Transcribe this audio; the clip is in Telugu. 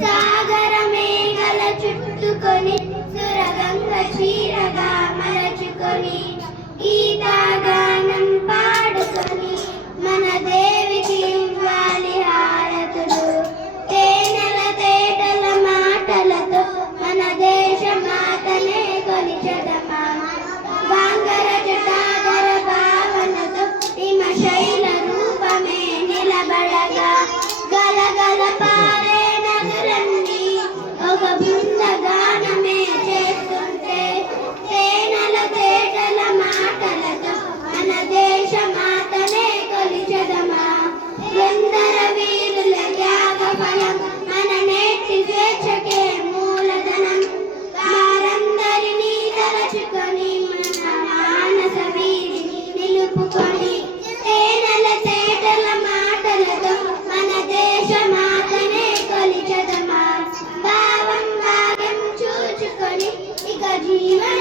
సాగర మేఘల చుట్టుకొని సురగంగ చీరగా మలచుకొని గీతాగానం పాడుకొని మన దేవికి ఇవ్వాలి హారతులు. తేనెల తేటల మాటలతో మన దేశ మాతనే కొలిచెదమా. వాంగర జటాధర భావనతో హిమశైల రూపమే నిలబడగా గలగల పారే నదులన్నీ ఒక బృందగానమే చేస్తుంటే తేనెల తేటల మాటలతో మన దేశ మాతనే కొలిచెదమా. ఎందర వీరుల త్యాగ ఫలం మన నేటి స్వేచ్ఛకే మూలధనం. వారందరినీ తలచుకొని మన మానస వీరిని నిలుపుకొని తేనెల తేటల మాటలతో మన దేశ మాతనే కొలిచెదమా. భావం భాగ్యం చూచుకొని ఇక జీవన